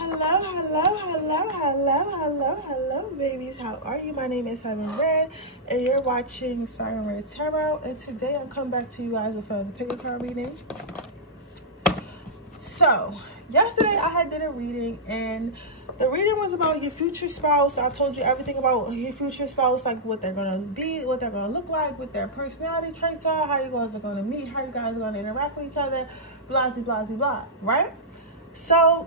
Hello, babies. How are you? My name is Heaven Red, and you're watching Siren Red Tarot. And today I'll come back to you guys with another pick a card reading. So, yesterday I did a reading, and the reading was about your future spouse. I told you everything about your future spouse, like what they're gonna be, what they're gonna look like, what their personality traits are, how you guys are gonna meet, how you guys are gonna interact with each other, blah, blah, blah, blah, right? So,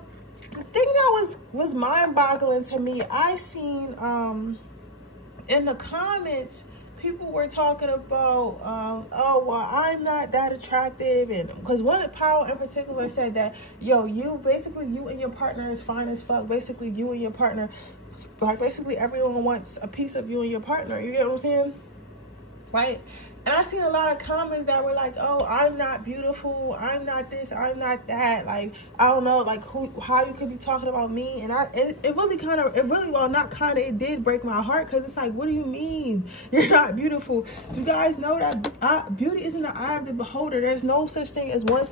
the thing that was mind-boggling to me, I seen in the comments, people were talking about, oh, well, I'm not that attractive. And because one Powell in particular said that, yo, you and your partner is fine as fuck. Basically, you and your partner, like, basically everyone wants a piece of you and your partner. You get what I'm saying? Right? And I seen a lot of comments that were like, oh, I'm not beautiful, I'm not this, I'm not that, like, I don't know, like, how you could be talking about me. And it did break my heart, because it's like, what do you mean you're not beautiful? Do you guys know that beauty is in the eye of the beholder? There's no such thing as one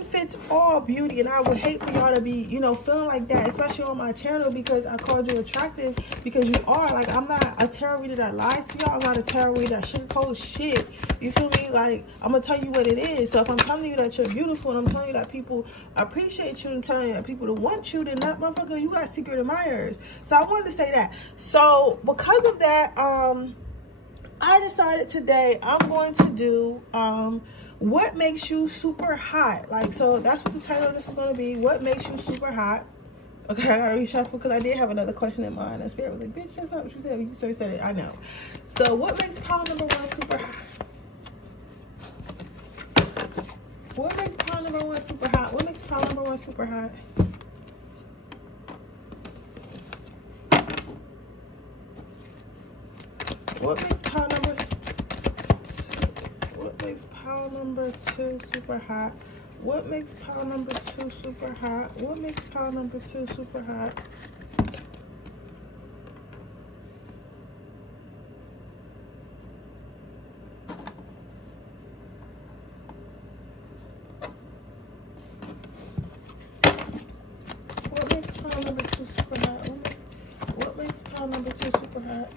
fits all beauty, and I would hate for y'all to be, you know, feeling like that, especially on my channel, because I called you attractive, because you are. Like, I'm not a tarot reader that lies to y'all. I'm not a tarot reader that sugarcoats shit. You feel me? Like, I'm gonna tell you what it is. So if I'm telling you that you're beautiful, and I'm telling you that people appreciate you, and telling you that people want you, then that motherfucker, you got secret admirers. So I wanted to say that. So because of that, I decided today I'm going to do what makes you super hot. Like, so that's what the title of this is going to be. What makes you super hot? Okay, I gotta reshuffle, because I did have another question in mind. And Spirit was like, bitch, that's not what you said. You sort of said it. I know. So, what makes pile number one super hot? What makes pile number one super hot? What makes pile number one super hot? What makes pile number two super hot? What makes pile number two super hot? What makes pile number two super hot? What makes pile number two super hot? What makes pile number two super hot?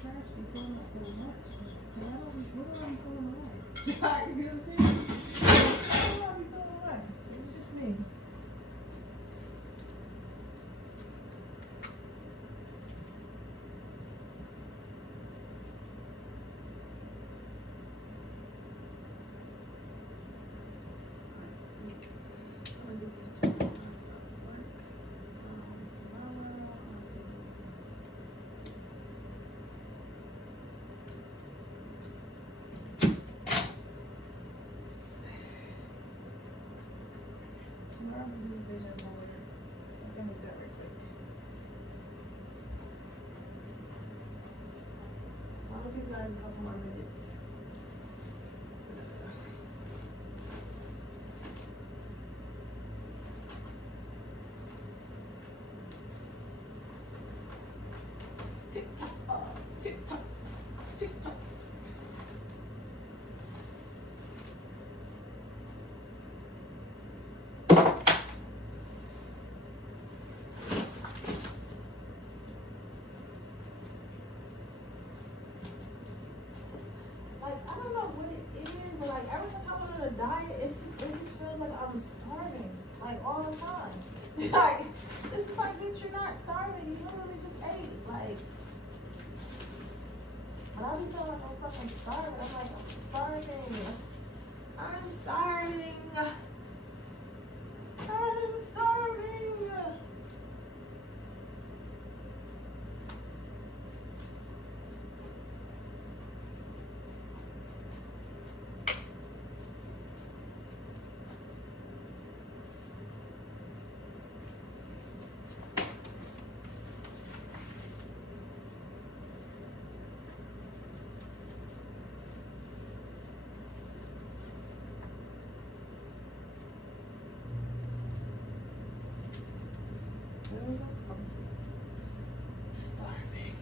Trash be filling up so much. What do I be throwing away? You know what I'm saying? What do I be throwing away? It's just me. Vision mode, so I can make that real quick. So I'll give you guys a couple more minutes. Tick tock, tick tock, tick tock. you're not starving. You literally just ate. Like, but I be feeling like I'm fucking starving. I'm like, I'm starving. I'm starving. I'm starving. Starving.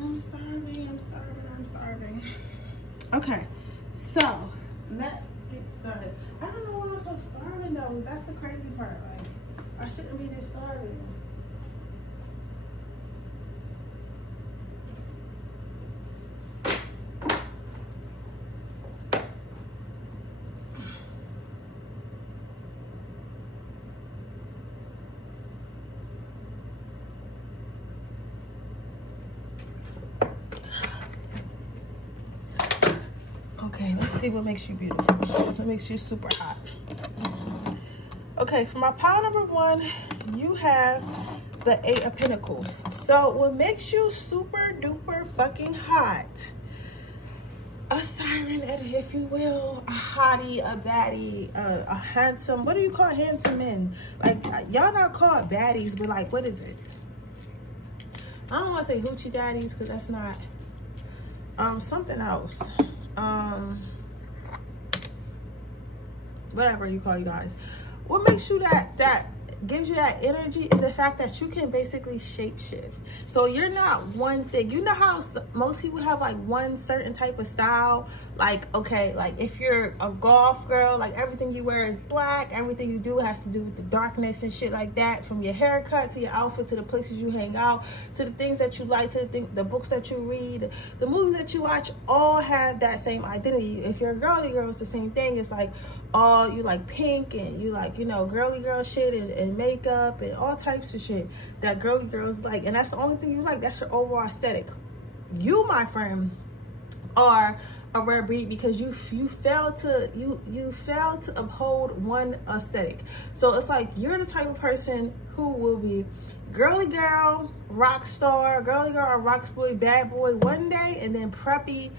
I'm starving, I'm starving, I'm starving. Okay, so let's get started. I don't know why I'm so starving though. That's the crazy part. Like, I shouldn't be this starving. Okay, let's see what makes you beautiful. What makes you super hot. Okay, for my pile number 1, you have the 8 of Pentacles. So what makes you super duper fucking hot? A siren, if you will, a hottie, a baddie, a handsome. What do you call handsome men? Like, y'all not called baddies, but like, what is it? I don't want to say hoochie daddies because that's not. Something else. Whatever you call you guys. What makes you that gives you that energy is the fact that you can basically shapeshift. So you're not one thing. You know how most people have like one certain type of style? Like, okay, like if you're a golf girl, like everything you wear is black, everything you do has to do with the darkness and shit like that, from your haircut to your outfit to the places you hang out to the things that you like, to the books that you read, the movies that you watch, all have that same identity. If you're a girly girl, it's the same thing. It's like all you like pink and you like, you know, girly girl shit and makeup and all types of shit that girly girls like, and that's the only thing you like. That's your overall aesthetic. You, my friend, are a rare breed because you fail to uphold one aesthetic. So it's like you're the type of person who will be girly girl, rock star, girly girl or rock boy, bad boy one day, and then preppy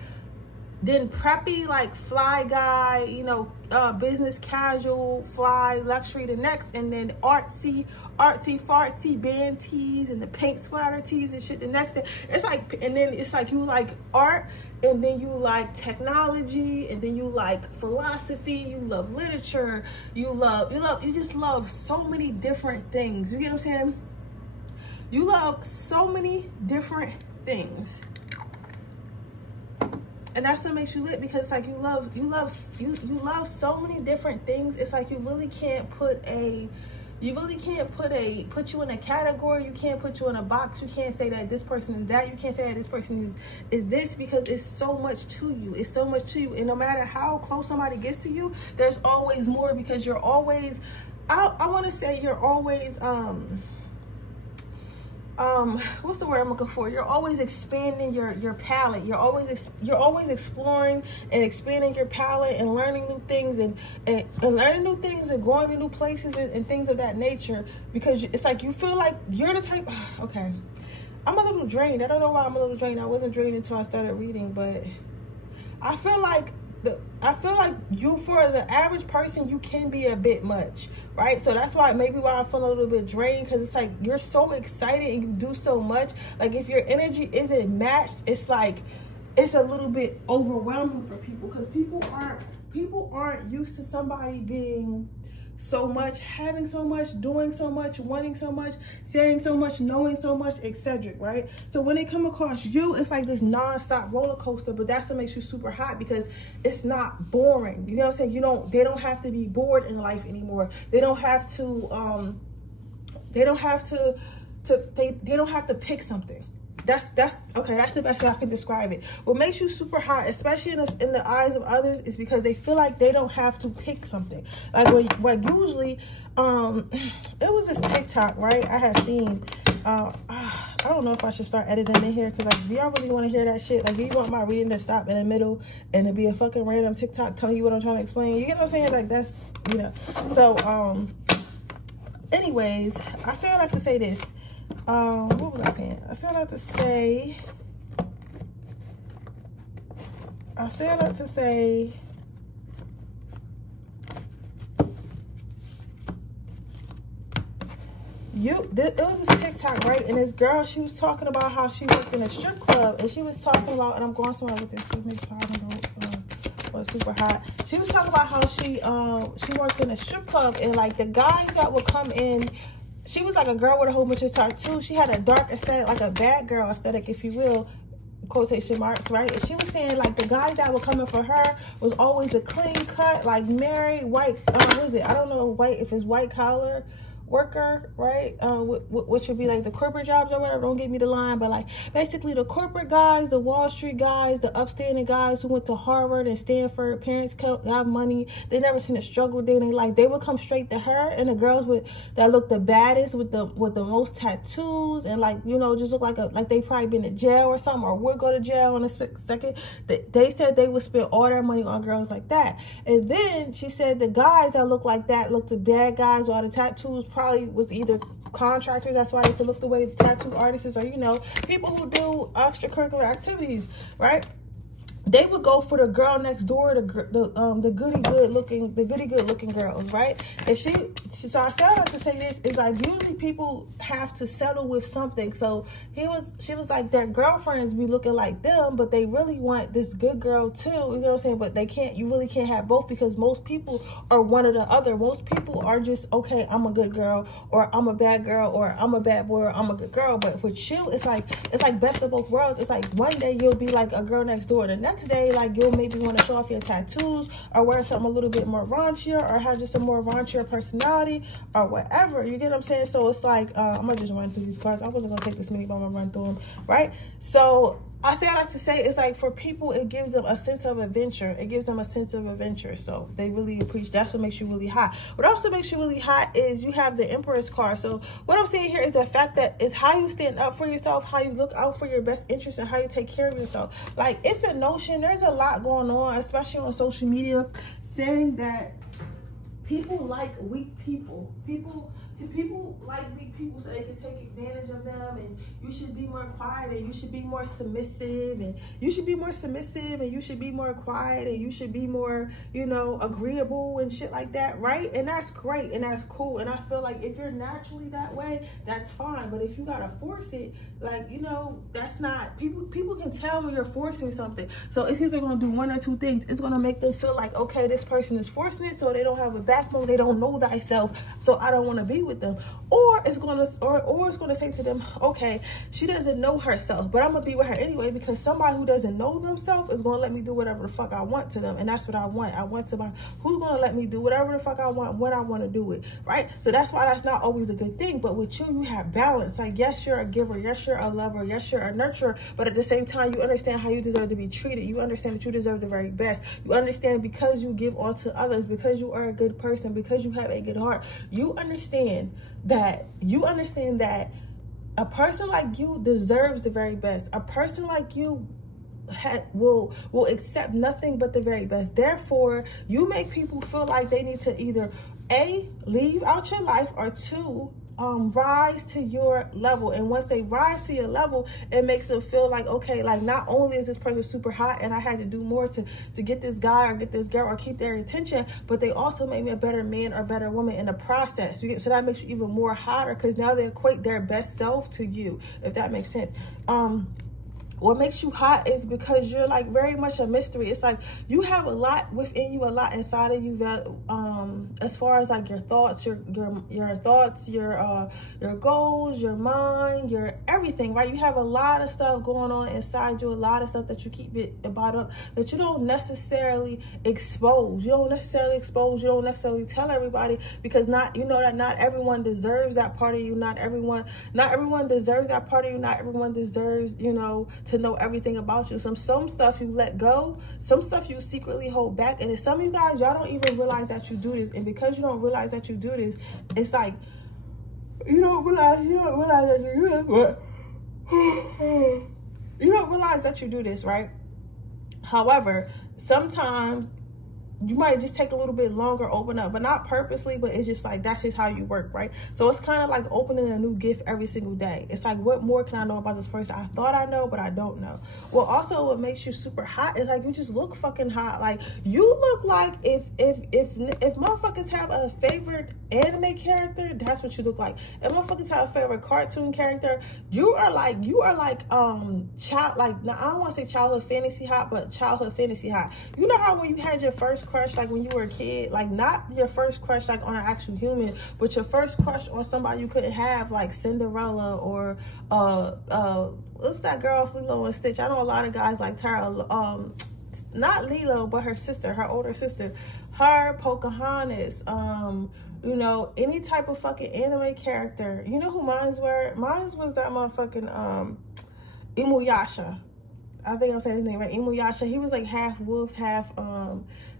like fly guy, you know, business casual, fly luxury the next, and then artsy fartsy band tees and the paint splatter tees and shit the next day. It's like, and then it's like you like art, and then you like technology, and then you like philosophy, you love literature, you just love so many different things. You get what I'm saying? You love so many different things. And that's what makes you lit, because it's like you love so many different things. It's like you really can't put you in a category. You can't put you in a box. You can't say that this person is that. You can't say that this person is this, because it's so much to you. It's so much to you. And no matter how close somebody gets to you, there's always more, because you're always, I want to say you're always, what's the word I'm looking for? You're always expanding your palette. You're always exploring and expanding your palette and learning new things and learning new things and going to new places and things of that nature, because it's like you feel like you're the type. Okay, I'm a little drained. I don't know why I'm a little drained. I wasn't drained until I started reading, but I feel like you, for the average person, you can be a bit much, right? So that's why maybe why I feel a little bit drained, because it's like you're so excited and you do so much. Like if your energy isn't matched, it's like it's a little bit overwhelming for people, because people aren't used to somebody being so much, having so much, doing so much, wanting so much, saying so much, knowing so much, etc. Right? So when they come across you, it's like this non-stop roller coaster, but that's what makes you super hot, because it's not boring. You know what I'm saying? They don't have to be bored in life anymore. They don't have to they don't have to pick something. That's okay. That's the best way I can describe it. What makes you super hot, especially in the eyes of others, is because they feel like they don't have to pick something. Like usually, it was this TikTok, right? I had seen. I don't know if I should start editing in here, because like, do y'all really want to hear that shit? Like, do you want my reading to stop in the middle and to be a fucking random TikTok telling you what I'm trying to explain? You get what I'm saying? Like that's, you know. So anyways, I say I like to say this. What was I saying? I said I like to say it was this TikTok, right? And this girl, she was talking about how she worked in a strip club, and she was talking about, and I'm going somewhere with this, so make sure I don't go super hot. She was talking about how she worked in a strip club, and like the guys that would come in, she was like a girl with a whole bunch of tattoos. She had a dark aesthetic, like a bad girl aesthetic, if you will, quotation marks, right? And she was saying like the guys that were coming for her was always a clean cut, like married, white, what is it? I don't know if it's white collar worker, right? Which would be like the corporate jobs or whatever. Don't give me the line, but like basically the corporate guys, the Wall Street guys, the upstanding guys who went to Harvard and Stanford, parents have money, they never seen a struggle day in their life. They would come straight to her, and the girls that looked the baddest with the most tattoos and like, you know, just look like they probably been in jail or something, or would go to jail in a second. They said they would spend all their money on girls like that. And then she said the guys that looked like that, looked the bad guys, all the tattoos, probably was either contractors, that's why they could look the way the tattoo artists, or, you know, people who do extracurricular activities, right? They would go for the girl next door, the goody good looking girls, right? And so I said like to say this is like usually people have to settle with something. So she was like their girlfriends be looking like them, but they really want this good girl too. You know what I'm saying? But you really can't have both, because most people are one or the other. Most people are just, okay, I'm a good girl, or I'm a bad girl, or I'm a bad boy, or I'm a good girl. But with you, it's like best of both worlds. It's like one day you'll be like a girl next door, the next day like you'll maybe want to show off your tattoos, or wear something a little bit more raunchier, or have just a more raunchier personality, or whatever. You get what I'm saying? So it's like I'm gonna just run through these cards. I wasn't gonna take this many, but I'm gonna run through them, right? So I like to say it's like for people, it gives them a sense of adventure. It gives them a sense of adventure. So they really appreciate. That's what makes you really hot. What also makes you really hot is you have the Empress card. So what I'm saying here is the fact that it's how you stand up for yourself, how you look out for your best interest, and how you take care of yourself. Like, it's a notion. There's a lot going on, especially on social media, saying that people like weak people. People like weak people so they can take advantage of them, and you should be more quiet, and you should be more submissive, and you should be more submissive, and you should be more quiet, and you should be more, you know, agreeable and shit like that, right? And that's great, and that's cool, and I feel like if you're naturally that way, that's fine. But if you gotta force it, like, you know, that's not, people can tell when you're forcing something. So it's either gonna do one or two things. It's gonna make them feel like, okay, this person is forcing it, so they don't have a backbone, they don't know thyself, so I don't want to be with them. Or it's gonna say to them, okay, she doesn't know herself, but I'm gonna be with her anyway, because somebody who doesn't know themselves is gonna let me do whatever the fuck I want to them. And that's what I want. I want somebody who's gonna let me do whatever the fuck I want when I want to do it, right? So that's why that's not always a good thing. But with you have balance. Like, yes, you're a giver, yes, you're a lover, yes, you're a nurturer, but at the same time, you understand how you deserve to be treated. You understand that you deserve the very best. You understand because you give on to others, because you are a good person, because you have a good heart. You understand that A person like you deserves the very best. A person like you will accept nothing but the very best. Therefore, you make people feel like they need to either A, leave out your life, or 2, rise to your level. And once they rise to your level, it makes them feel like, okay, like not only is this person super hot and I had to do more to get this guy or get this girl or keep their attention, but they also made me a better man or better woman in the process. So that makes you even more hotter, because now they equate their best self to you, if that makes sense. What makes you hot is because you're like very much a mystery. It's like you have a lot within you, a lot inside of you that as far as like your thoughts, your thoughts, your goals, your mind, your everything, right? You have a lot of stuff going on inside you, a lot of stuff that you keep it bottled up that you don't necessarily expose. You don't necessarily tell everybody, because you know that not everyone deserves that part of you. Not everyone deserves that part of you. Not everyone deserves, you know, to know everything about you. Some stuff you let go, some stuff you secretly hold back. And some of you guys, y'all don't even realize that you do this. And because you don't realize that you do this, it's like you don't realize that you do this, but you don't realize that you do this, right? However, sometimes you might just take a little bit longer, open up, but not purposely, but it's just like, that's just how you work, right? So it's kind of like opening a new gift every single day. It's like, what more can I know about this person? I thought I know, but I don't know. Well, also what makes you super hot is like, you just look fucking hot. Like, you look like if motherfuckers have a favorite anime character, that's what you look like. If motherfuckers have a favorite cartoon character, you are like child, like, now I don't want to say childhood fantasy hot, but childhood fantasy hot. You know how when you had your first crush, like when you were a kid, like not your first crush like on an actual human, but your first crush on somebody you couldn't have, like Cinderella or what's that girl, Lilo and Stitch? I know a lot of guys like her, not Lilo, but her sister, her older sister, her, Pocahontas, you know, any type of fucking anime character. You know who mine were? Mine was that motherfucking Inuyasha. I think I'm saying his name right. Inuyasha. He was like half wolf, half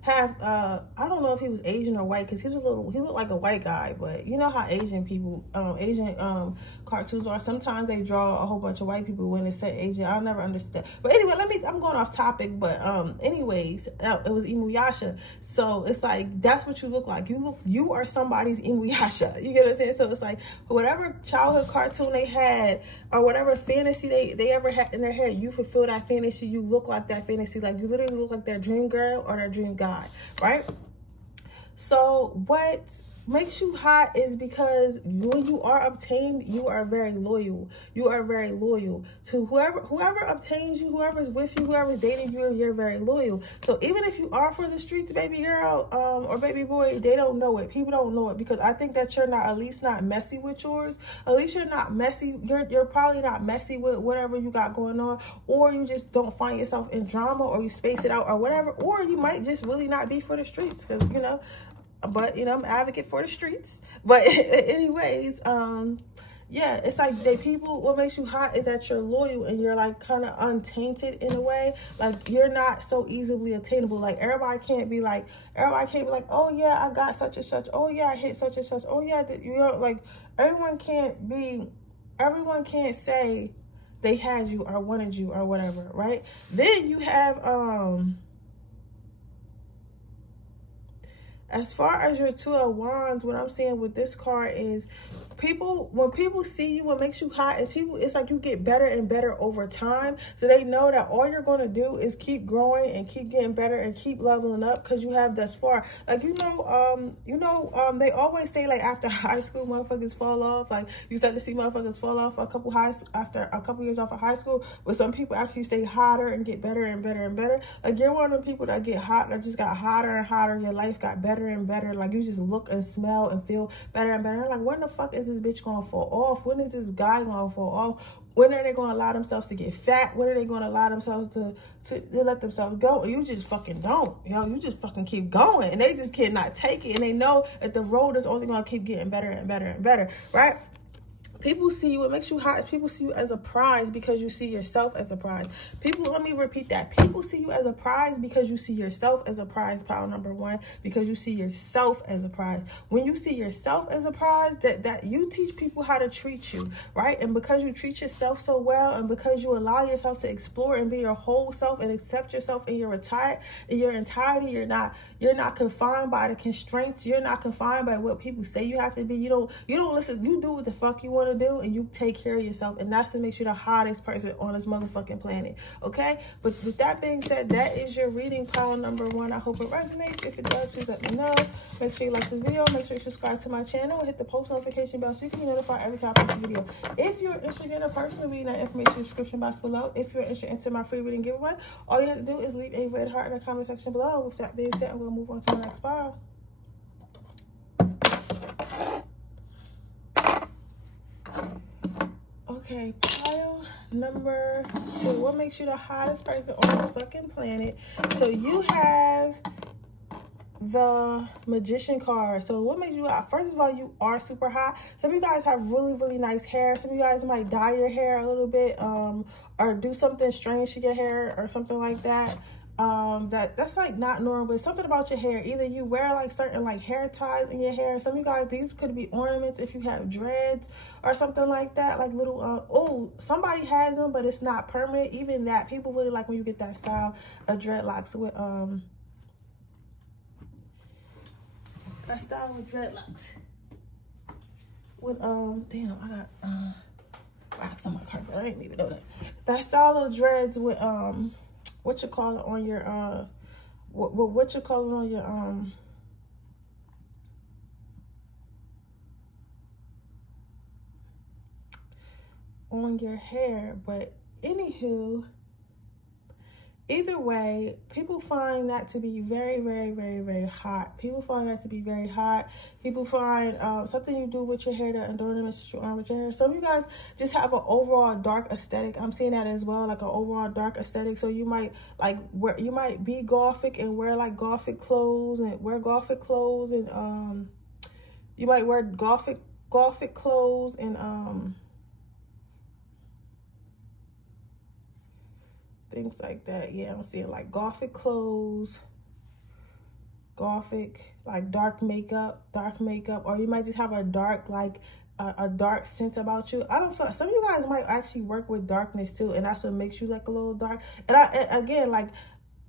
I don't know if he was Asian or white, because he looked like a white guy. But you know how Asian people, Asian cartoons are. Sometimes they draw a whole bunch of white people when they say Asian. I'll never understand. But anyway, I'm going off topic. But anyways, it was Inuyasha. So it's like, that's what you look like. You are somebody's Inuyasha. You get what I'm saying? So it's like, whatever childhood cartoon they had, or whatever fantasy they ever had in their head, you fulfill that fantasy. You look like that fantasy. Like, you literally look like their dream girl or their dream guy, right? So what makes you hot is because when you are obtained, you are very loyal. You are very loyal to whoever obtains you, whoever's with you, whoever's dating you, you're very loyal. So even if you are for the streets, baby girl, or baby boy, they don't know it. People don't know it, because I think that you're not, at least not messy with yours. At least you're not messy. You're probably not messy with whatever you got going on, or you just don't find yourself in drama, or you space it out, or whatever, or you might just really not be for the streets, because, you know, but, you know, I'm an advocate for the streets. But anyways, yeah, it's like what makes you hot is that you're loyal and you're like kind of untainted in a way. Like, you're not so easily attainable. Like, everybody can't be like, oh yeah, I got such and such. Oh yeah, I hit such and such. Oh yeah, you know, like, everyone can't say they had you or wanted you or whatever, right? Then you have, as far as your Two of Wands, what I'm saying with this card is, when people see you, what makes you hot is it's like you get better and better over time. So they know that all you're going to do is keep growing and keep getting better and keep leveling up, because you have thus far. Like, they always say, like, after high school, motherfuckers fall off. Like, you start to see motherfuckers fall off after a couple years off of high school. But some people actually stay hotter and get better and better and better. Like, you're one of the people that get hot, that just got hotter and hotter. Your life got better and better. Like, you just look and smell and feel better and better. Like, when the fuck is this bitch gonna fall off? When is this guy gonna fall off? When are they gonna allow themselves to get fat? When are they gonna allow themselves to let themselves go? And you just fucking don't. Yo, you just fucking keep going. And they just cannot take it. And they know that the road is only gonna keep getting better and better and better, right? People see you, what makes you hot is people see you as a prize because you see yourself as a prize. People, let me repeat that. People see you as a prize because you see yourself as a prize, pile number one, because you see yourself as a prize. When you see yourself as a prize, that you teach people how to treat you, right? And because you treat yourself so well, and because you allow yourself to explore and be your whole self and accept yourself in your entirety, you're not confined by the constraints. You're not confined by what people say you have to be. You don't listen. You do what the fuck you want to do, and you take care of yourself, and that's what makes you the hottest person on this motherfucking planet. Okay, but with that being said, that is your reading, pile number one. I hope it resonates. If it does, please let me know. Make sure you like this video, make sure you subscribe to my channel, and hit the post notification bell so you can be notified every time I post a video. If you're interested in a personal reading, that information in the description box below. If you're interested in my free reading giveaway, all you have to do is leave a red heart in the comment section below. With that being said, I'm going to move on to the next pile. Okay, pile number two. What makes you the hottest person on this fucking planet? So you have the Magician card. So what makes you hot? First of all, you are super hot. Some of you guys have really, really nice hair. Some of you guys might dye your hair a little bit, or do something strange to your hair or something like that. That's like not normal, but something about your hair. Either you wear like certain like hair ties in your hair. Some of you guys, these could be ornaments if you have dreads or something like that, like little oh, somebody has them, but it's not permanent. Even that, people really like when you get that style of dreadlocks with that style with dreadlocks with damn, I got rocks on my carpet. I didn't even know that. That style of dreads with what you call it on your what you call it on your on your hair. But anywho, either way, people find that to be very, very, very, very hot. People find that to be very hot. People find something you do with your hair, that ornaments that you on with your hair. Some of you guys just have an overall dark aesthetic. I'm seeing that as well, like an overall dark aesthetic. So you might like wear, you might be gothic and wear like gothic clothes, and you might wear gothic clothes and things like that. Yeah, I'm seeing like gothic clothes, gothic, like dark makeup, or you might just have a dark, like a dark scent about you. I don't feel like some of you guys might actually work with darkness too, and that's what makes you like a little dark. And again, like,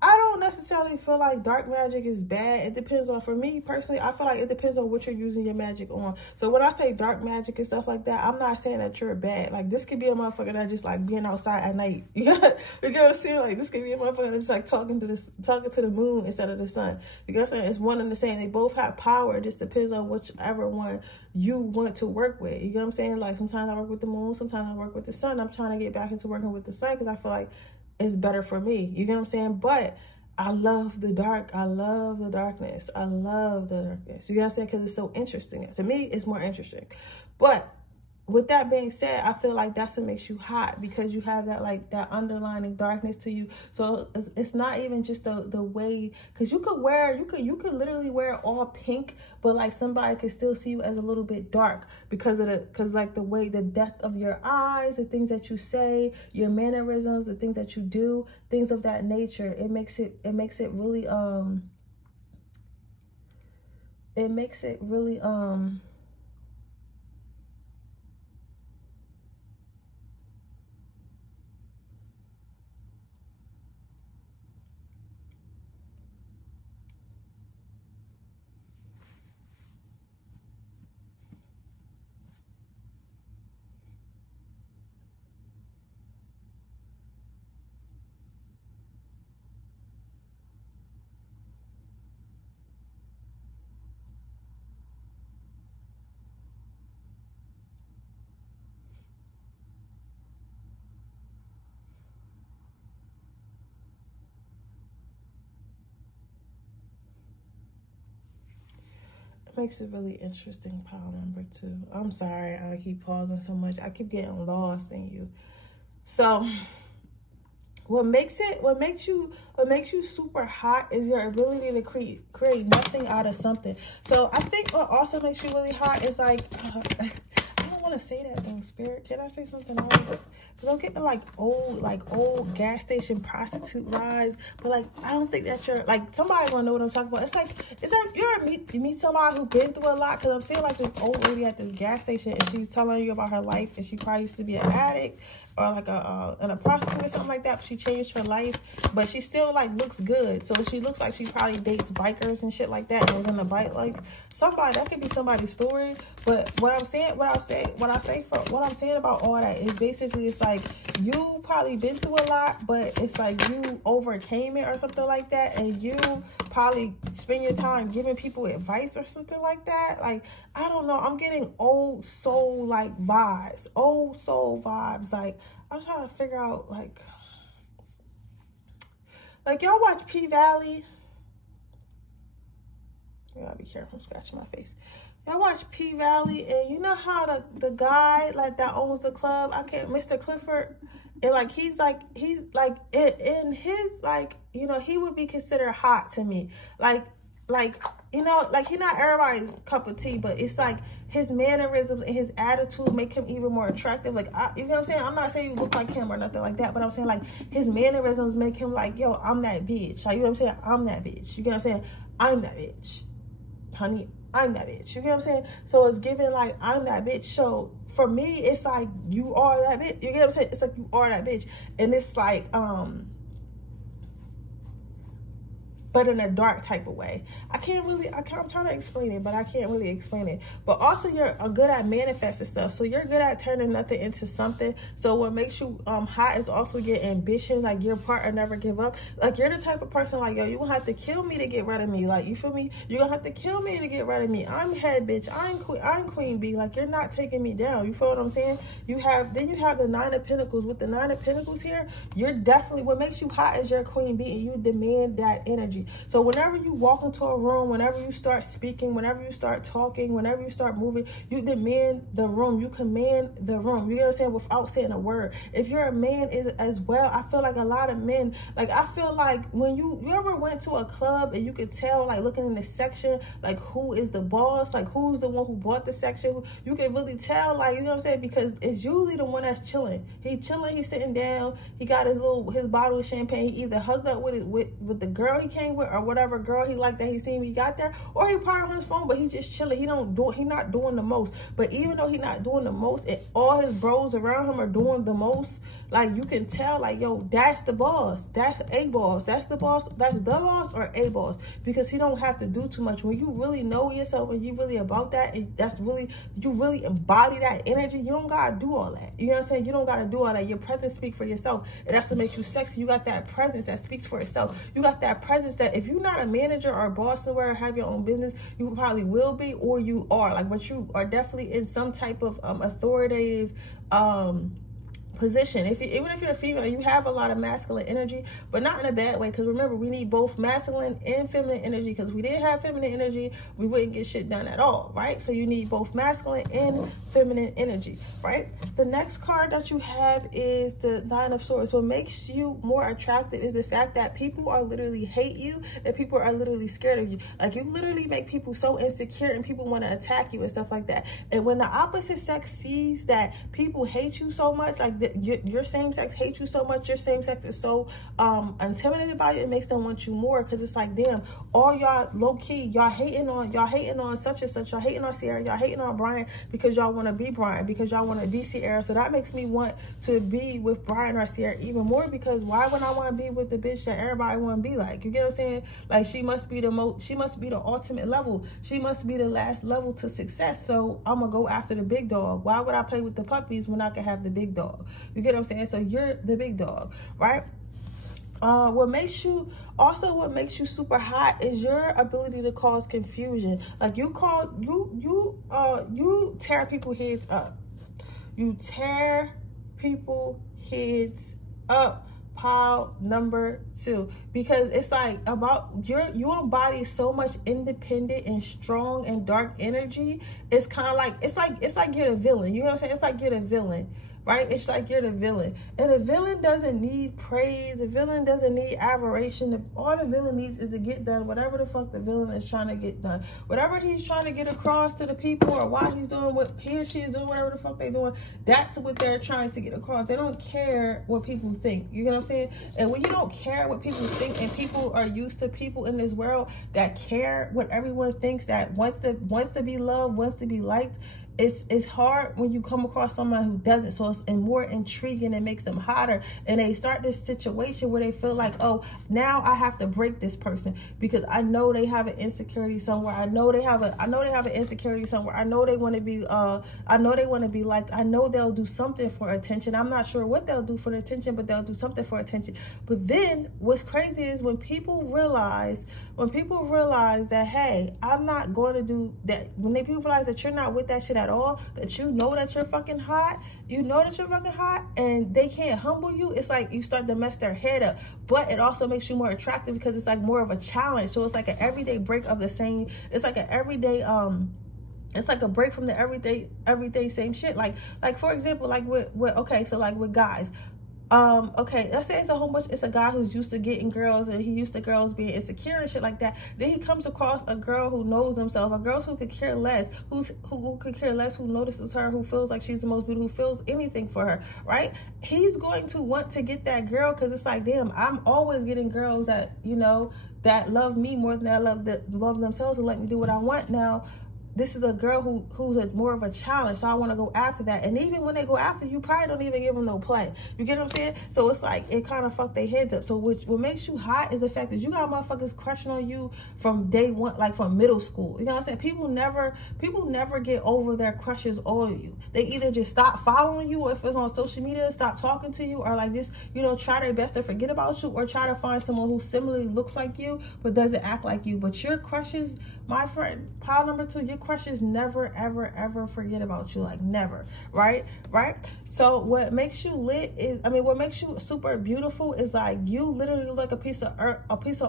I don't necessarily feel like dark magic is bad. It depends on, for me personally, I feel like it depends on what you're using your magic on. So when I say dark magic and stuff like that, I'm not saying that you're bad. Like, this could be a motherfucker that just like being outside at night. You know what I'm saying? Like, this could be a motherfucker that's like talking to the moon instead of the sun. You know what I'm saying? It's one and the same. They both have power. It just depends on whichever one you want to work with. You know what I'm saying? Like, sometimes I work with the moon, sometimes I work with the sun. I'm trying to get back into working with the sun because I feel like it's better for me. You get what I'm saying? But I love the dark. I love the darkness. I love the darkness. You know what I'm saying? Because it's so interesting. To me, it's more interesting. But with that being said, I feel like that's what makes you hot, because you have that, like, that underlining darkness to you. So it's not even just the way, because you could literally wear all pink, but like somebody could still see you as a little bit dark because like the way, the depth of your eyes, the things that you say, your mannerisms, the things that you do, things of that nature. It makes it really makes it really interesting, pile number 2. I'm sorry, I keep pausing so much. I keep getting lost in you. So what makes you super hot is your ability to create nothing out of something. So I think what also makes you really hot is like I don't want to say that though, Spirit. Can I say something else? Because I'm getting like old gas station prostitute vibes. But like, I don't think that you're like, somebody gonna know what I'm talking about. It's like you meet somebody who been through a lot. Because I'm seeing like this old lady at this gas station, and she's telling you about her life, and she probably used to be an addict or like a prostitute or something like that. But she changed her life, but she still like looks good. So she looks like she probably dates bikers and shit like that, and was in the bike like somebody. That could be somebody's story. But what I'm saying about all that is basically, it's like you probably been through a lot, but it's like you overcame it or something like that, and you probably spend your time giving people advice or something like that. Like, I don't know, I'm getting old soul like vibes, like I'm trying to figure out like y'all watch P-Valley. You gotta be careful, I'm scratching my face. I watch P-Valley, and you know how the guy like that owns the club, Mr. Clifford, and like he's like in his like, you know, he would be considered hot to me. Like you know, like he's not everybody's cup of tea, but it's like his mannerisms and his attitude make him even more attractive. Like, you know what I'm saying? I'm not saying you look like him or nothing like that, but I'm saying like his mannerisms make him like, yo, I'm that bitch. Like, you know what I'm saying? I'm that bitch. You get what I'm saying? I'm that bitch, honey. I'm that bitch. You get what I'm saying? So it's given like, I'm that bitch. So for me, it's like, you are that bitch. You get what I'm saying? It's like, you are that bitch. And it's like, but in a dark type of way. I'm trying to explain it, but I can't really explain it. But also, you're good at manifesting stuff. So you're good at turning nothing into something. So what makes you hot is also your ambition. Like, your partner never give up. Like, you're the type of person like, yo, you gonna have to kill me to get rid of me. Like, you feel me? You're gonna have to kill me to get rid of me. I'm head bitch. I'm queen bee. Like, you're not taking me down. You feel what I'm saying? Then you have the 9 of Pentacles. With the 9 of Pentacles here, you're definitely, what makes you hot is your queen bee, and you demand that energy. So whenever you walk into a room, whenever you start speaking, whenever you start talking, whenever you start moving, you demand the room. You command the room. You know what I'm saying? Without saying a word. If you're a man as well, I feel like a lot of men, like, I feel like when you ever went to a club and you could tell, like, looking in the section, like, who is the boss, like, who's the one who bought the section, you can really tell, like, you know what I'm saying? Because it's usually the one that's chilling. He's chilling, he's sitting down, he got his bottle of champagne, he either hugged up with the girl he came with, or whatever girl he liked that he seen when he got there, or he probably on his phone, but he's just chilling. He not doing the most. But even though he not doing the most, and all his bros around him are doing the most, like, you can tell, like, yo, that's the boss. That's a boss. That's the boss. That's the boss or a boss, because he don't have to do too much. When you really know yourself and you really about that, and you really embody that energy, you don't gotta do all that. You know what I'm saying? You don't gotta do all that. Your presence speaks for yourself, and that's what makes you sexy. You got that presence that speaks for itself. You got that presence that if you're not a manager or a boss somewhere, or have your own business, you probably will be, or you are, like, but you are definitely in some type of authoritative position. Even if you're a female, you have a lot of masculine energy, but not in a bad way, because remember, we need both masculine and feminine energy, because if we didn't have feminine energy, we wouldn't get shit done at all, right? So you need both masculine and feminine energy, right? The next card that you have is the 9 of Swords. What makes you more attractive is the fact that people are literally hate you, and people are literally scared of you. Like, you literally make people so insecure, and people want to attack you and stuff like that. And when the opposite sex sees that people hate you so much, like your same sex hates you so much, your same sex is so intimidated by you, it makes them want you more, because it's like, damn, all y'all low-key, y'all hating on such and such, y'all hating on Sierra, y'all hating on Brian, because y'all want to be Brian, because y'all want to be Sierra. So that makes me want to be with Brian or Sierra even more, because why would I want to be with the bitch that everybody want to be like? You get what I'm saying? Like, she must be the ultimate level. She must be the last level to success. So I'm gonna go after the big dog. Why would I play with the puppies when I can have the big dog? You get what I'm saying? So you're the big dog, right? What makes you super hot is your ability to cause confusion. Like, you tear people heads up. You tear people heads up. Pile number 2, because it's like you embody so much independent and strong and dark energy. It's kind of like it's like you're the villain. You know what I'm saying? It's like you're the villain. right? It's like you're the villain. And the villain doesn't need praise. The villain doesn't need admiration. All the villain needs is to get done whatever the fuck the villain is trying to get done. Whatever he's trying to get across to the people, or why he's doing what he or she is doing, whatever the fuck they doing, that's what they're trying to get across. They don't care what people think. You get what I'm saying? And when you don't care what people think, and people are used to people in this world that care what everyone thinks, that wants to be loved, wants to be liked, it's hard when you come across someone who doesn't. So it's more intriguing and makes them hotter, and they start this situation where they feel like, oh, now I have to break this person because I know they have an insecurity somewhere. I know they have an insecurity somewhere. I know they want to be liked. I know they'll do something for attention. I'm not sure what they'll do for the attention, but they'll do something for attention. But then what's crazy is when people realize that, hey, I'm not going to do that, when people realize that you're not with that shit at all, that you know that you're fucking hot, and they can't humble you, it's like you start to mess their head up. But it also makes you more attractive because it's like more of a challenge. So it's like an everyday break of the same, it's like an everyday it's like a break from the everyday same shit. Like for example, like with okay, so like with guys, okay, let's say it's a guy who's used to getting girls, and he used to girls being insecure and shit like that. Then he comes across a girl who knows himself, a girl who could care less, who could care less, who notices her, who feels like she's the most beautiful, who feels anything for her, right? He's going to want to get that girl because it's like, damn, I'm always getting girls that, you know, that love me more than I love themselves and let me do what I want. Now this is a girl who's more of a challenge, so I want to go after that. And even when they go after you, probably don't even give them no play. You get what I'm saying? So it's like, it kind of fuck their heads up. So what makes you hot is the fact that you got motherfuckers crushing on you from day one, like from middle school. You know what I'm saying? People never get over their crushes on you. They either just stop following you, or if it's on social media, stop talking to you, or like just, you know, try their best to forget about you, or try to find someone who similarly looks like you but doesn't act like you. But your crushes, my friend, pile number 2, your crushes never ever forget about you, like never, right? So what makes you lit is, what makes you super beautiful is like you literally look like a piece of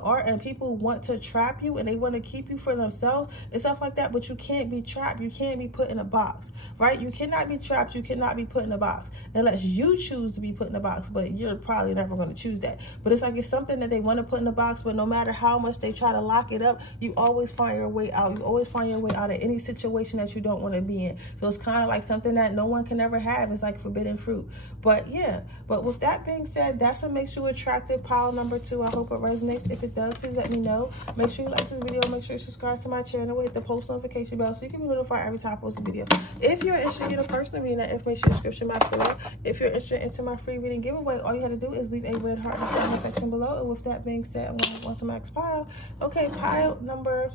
art, and people want to trap you and they want to keep you for themselves and stuff like that. But you can't be trapped. You can't be put in a box, right? You cannot be trapped. You cannot be put in a box unless you choose to be put in a box. But you're probably never going to choose that. But it's like, it's something that they want to put in a box. But no matter how much they try to lock it up, you always find your way out. You always find your way out of any situation that you don't want to be in. So it's kind of like something that no one can ever have. It's like forbidden fruit. But yeah, but with that being said, that's what makes you attractive, pile number 2. I hope it resonates. If it does, please let me know. Make sure you like this video. Make sure you subscribe to my channel. Hit the post notification bell so you can be notified every time I post a video. If you're interested in a personal reading, that information in the description box below. If you're interested into my free reading giveaway, all you have to do is leave a red heart in the comment section below. And with that being said, I'm going to move on to my next pile. Okay, pile number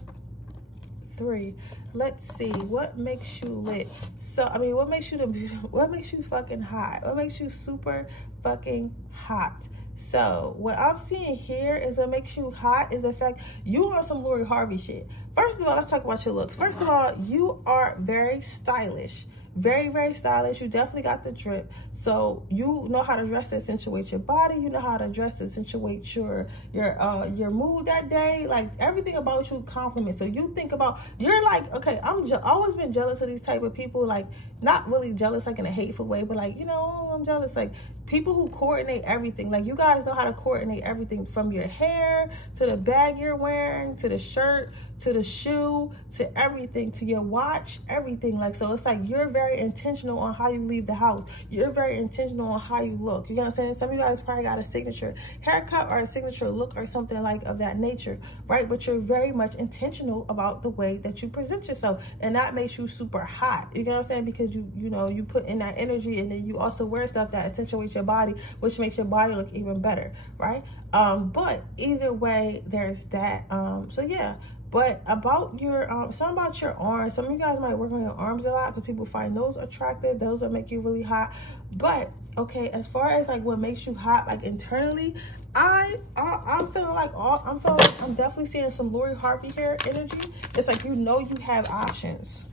3. Let's see, what makes you lit? So what makes you fucking hot? What makes you super fucking hot? So what I'm seeing here is what makes you hot is the fact you are some Lori Harvey shit. First of all, let's talk about your looks. First of all, you are very stylish. Very stylish. You definitely got the drip. So you know how to dress to accentuate your body. You know how to dress to accentuate your mood that day. Like everything about you compliments. So you think about, you're like, okay, I've always been jealous of these type of people. Like not really jealous like in a hateful way, but like, you know, I'm jealous. Like people who coordinate everything. Like you guys know how to coordinate everything from your hair to the bag you're wearing to the shirt to the shoe to everything, to your watch, everything. Like, so it's like you're very intentional on how you leave the house. You're very intentional on how you look. You know what I'm saying? Some of you guys probably got a signature haircut or a signature look or something like of that nature, right? But you're very much intentional about the way that you present yourself, and that makes you super hot. You know what I'm saying? Because you know, you put in that energy, and then you also wear stuff that accentuates your body, which makes your body look even better, right? But either way, there's that. So yeah. But about your, something about your arms. Some of you guys might work on your arms a lot because people find those attractive. Those that make you really hot. But, okay, as far as like what makes you hot, like internally, I'm feeling like I'm definitely seeing some Lori Harvey hair energy. It's like, you know, you have options.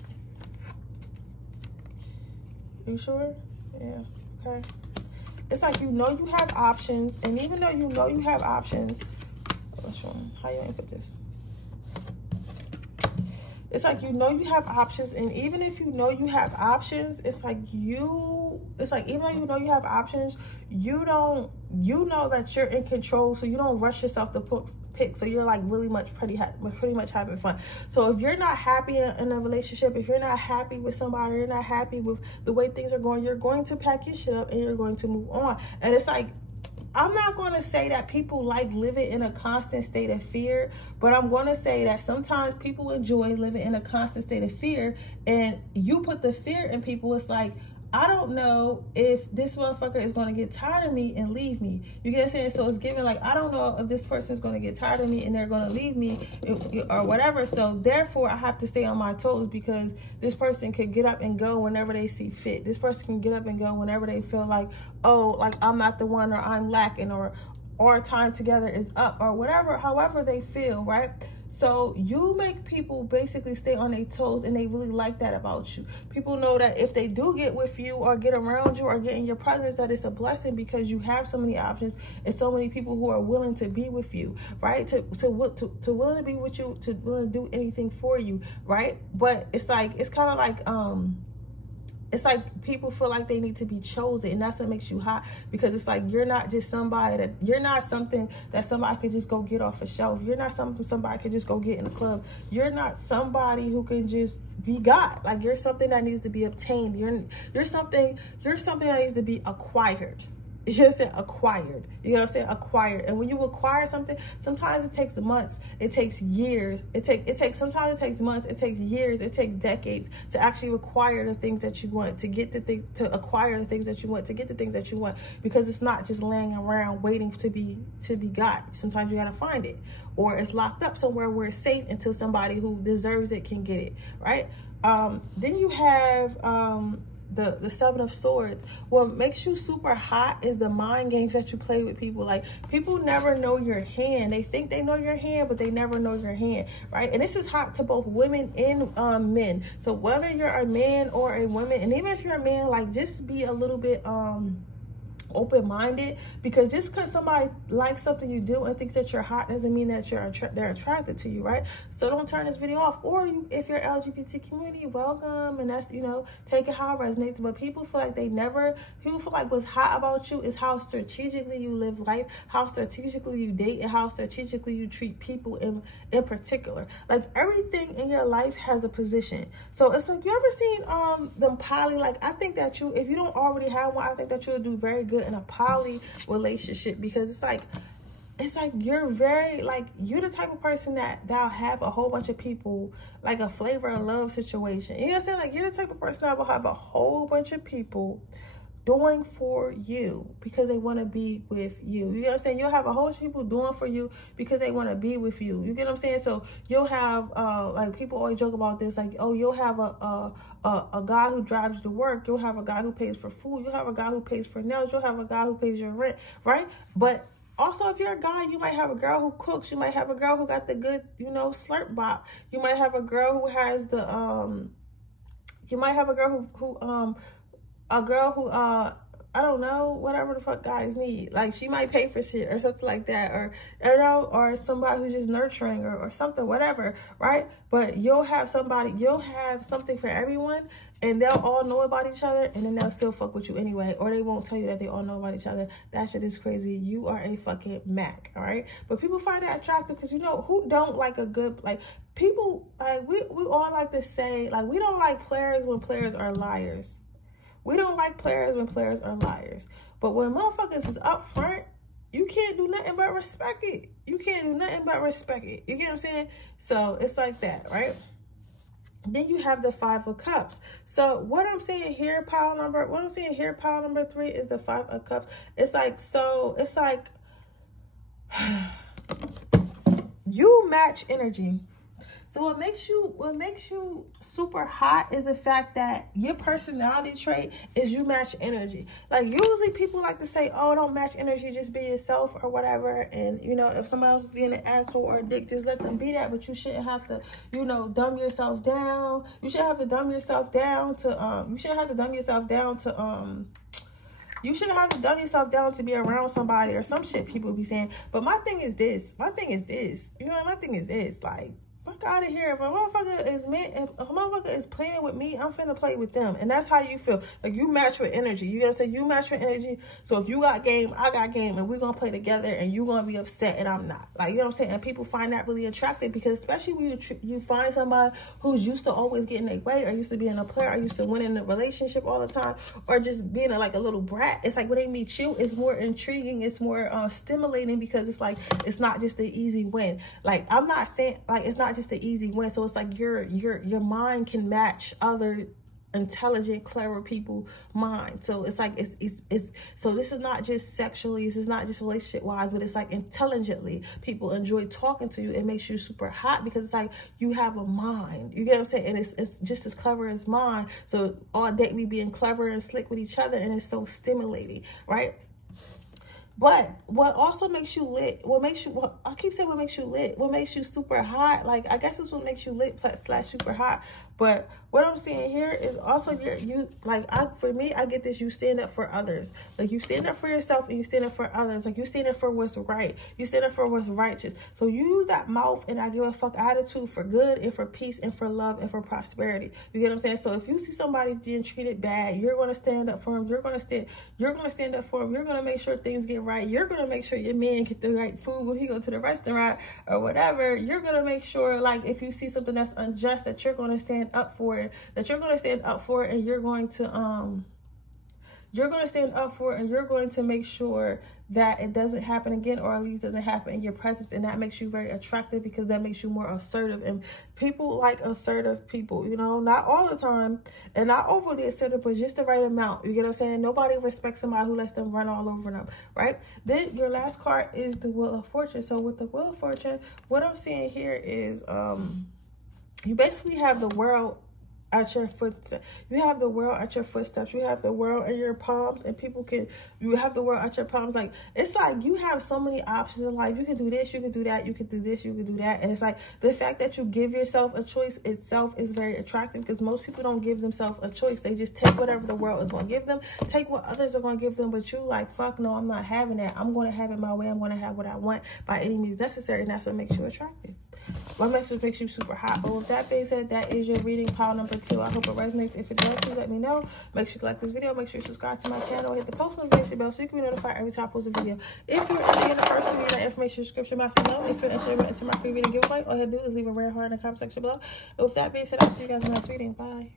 Are you sure? Yeah, okay. It's like, you know, you have options. And even though you know you have options, how you input this? it's like, you know, you have options. And even if you know you have options, it's like even though you know you have options, you know that you're in control, so you don't rush yourself to pick. So you're like really pretty much having fun. So if you're not happy in a relationship, if you're not happy with somebody, you're not happy with the way things are going, you're going to pack your shit up and you're going to move on. And it's like, I'm not going to say that people like living in a constant state of fear, but I'm going to say that sometimes people enjoy living in a constant state of fear, and you put the fear in people. It's like, I don't know if this motherfucker is going to get tired of me and leave me. You get what I'm saying? So it's given like, I don't know if this person is going to get tired of me and they're going to leave me or whatever. So therefore, I have to stay on my toes, because this person could get up and go whenever they see fit. This person can get up and go whenever they feel like, oh, like I'm not the one, or I'm lacking, or our time together is up, or whatever, however they feel, right? So you make people basically stay on their toes, and they really like that about you. People know that if they do get with you or get around you or get in your presence, that it's a blessing, because you have so many options and so many people who are willing to be with you, right? To willing to be with you, to willing to do anything for you, right? But it's like, it's kind of like, it's like people feel like they need to be chosen, and that's what makes you hot, because it's like, you're not just somebody you're not something that somebody could just go get off a shelf. You're not something somebody could just go get in the club. You're not somebody who can just be got. Like, you're something that needs to be obtained. You're something that needs to be acquired. You know what I'm saying? Acquired. You know what I'm saying? Acquired. And when you acquire something, sometimes it takes months. It takes years. Sometimes it takes months. It takes years. It takes decades to actually acquire the things that you want, to acquire the things that you want, to get the things that you want, because it's not just laying around waiting to be got. Sometimes you got to find it, or it's locked up somewhere where it's safe until somebody who deserves it can get it, right? Then you have, the Seven of Swords. What makes you super hot is the mind games that you play with people. Like, people never know your hand. They think they know your hand, but they never know your hand, right? And this is hot to both women and men. So whether you're a man or a woman, and even if you're a man, like, just be a little bit open-minded, because just because somebody likes something you do and thinks that you're hot doesn't mean that they're attracted to you, right? So don't turn this video off. Or if you're LGBT community, welcome, and that's, you know, take it how it resonates. But people feel like what's hot about you is how strategically you live life, how strategically you date, and how strategically you treat people in particular. Like, everything in your life has a position. So it's like, you ever seen them poly? Like, I think that if you don't already have one, I think that you'll do very good in a poly relationship, because it's like you're the type of person that'll have a whole bunch of people, like a flavor of love situation. You know what I'm saying? Like, you're the type of person that will have a whole bunch of people doing for you because they want to be with you. You know what I'm saying? You'll have a whole bunch of people doing for you because they want to be with you. You get what I'm saying? So you'll have like, people always joke about this, like, oh, you'll have a guy who drives you to work, you'll have a guy who pays for food, you'll have a guy who pays for nails, you'll have a guy who pays your rent, right? But also, if you're a guy, you might have a girl who cooks, you might have a girl who got the good, you know, slurp bop, you might have a girl who has the you might have a girl who I don't know, whatever the fuck guys need. Like, she might pay for shit or something like that, or, you know, or somebody who's just nurturing or something, whatever, right? But you'll have something for everyone, and they'll all know about each other, and then they'll still fuck with you anyway, or they won't tell you that they all know about each other. That shit is crazy. You are a fucking Mac, all right? But people find that attractive because, you know, who don't like a good, like, people, like, we all like to say, like, we don't like players when players are liars. We don't like players when players are liars. But when motherfuckers is up front, you can't do nothing but respect it. You can't do nothing but respect it. You get what I'm saying? So it's like that, right? Then you have the Five of Cups. So what I'm saying here, pile number 3 is the Five of Cups. It's like, so it's like you match energy. So what makes you super hot is the fact that your personality trait is you match energy. Like, usually people like to say, oh, don't match energy, just be yourself or whatever. And, you know, if somebody else is being an asshole or a dick, just let them be that. But you shouldn't have to, you know, dumb yourself down. You shouldn't have to dumb yourself down to be around somebody or some shit people be saying. But my thing is this. You know, my thing is this. Like, fuck out of here. If a motherfucker is playing with me, I'm finna play with them. And that's how you feel. Like, you match with energy. You gotta say you match with energy. So if you got game, I got game, and we're gonna play together, and you gonna be upset and I'm not. Like, you know what I'm saying? And people find that really attractive, because especially when you find somebody who's used to always getting their way, or used to being a player, or used to winning the relationship all the time, or just being like a little brat. It's like when they meet you, it's more intriguing, it's more stimulating, because it's like, it's not just the easy win. Like, I'm not saying, like, it's not just the easy win. So it's like your mind can match other intelligent, clever people mind. So it's like, it's so this is not just sexually, this is not just relationship wise, but it's like intelligently. People enjoy talking to you. It makes you super hot, because it's like you have a mind. You get what I'm saying? And it's just as clever as mine. So all day we being clever and slick with each other, and it's so stimulating, right? But what also makes you lit, I keep saying what makes you lit, what makes you super hot, like, I guess it's what makes you lit / super hot. But what I'm saying here is also for me, I get this, you stand up for others. Like, you stand up for yourself, and you stand up for others. Like, you stand up for what's right. You stand up for what's righteous. So you use that mouth and I give a fuck attitude for good, and for peace, and for love, and for prosperity. You get what I'm saying? So if you see somebody being treated bad, you're going to stand up for them. You're going to stand up for them. You're going to make sure things get right. You're going to make sure your man get the right food when he go to the restaurant or whatever. You're going to make sure, like, if you see something that's unjust, that you're going to stand up for it, and you're going to stand up for it, and you're going to stand up for it, and you're going to make sure that it doesn't happen again, or at least doesn't happen in your presence. And that makes you very attractive, because that makes you more assertive. And people like assertive people, you know, not all the time and not overly assertive, but just the right amount. You get what I'm saying? Nobody respects somebody who lets them run all over them, right? Then your last card is the Wheel of Fortune. So with the Wheel of Fortune, what I'm seeing here is you basically have the world at your footsteps. You have the world at your footsteps. You have the world in your palms, and you have the world at your palms. Like, it's like you have so many options in life. You can do this, you can do that, you can do this, you can do that. And it's like the fact that you give yourself a choice itself is very attractive, because most people don't give themselves a choice. They just take whatever the world is going to give them, take what others are going to give them. But you like, fuck no, I'm not having that. I'm going to have it my way. I'm going to have what I want by any means necessary. And that's what makes you attractive. My message makes you super hot. But with that being said, that is your reading, pile number 2. I hope it resonates. If it does, please let me know. Make sure you like this video. Make sure you subscribe to my channel. Hit the post notification bell so you can be notified every time I post a video. If you're interested in the first reading, that information description box below. If you're interested in enter my free reading giveaway, all you have to do is leave a red heart in the comment section below. And with that being said, I'll see you guys in the next reading. Bye.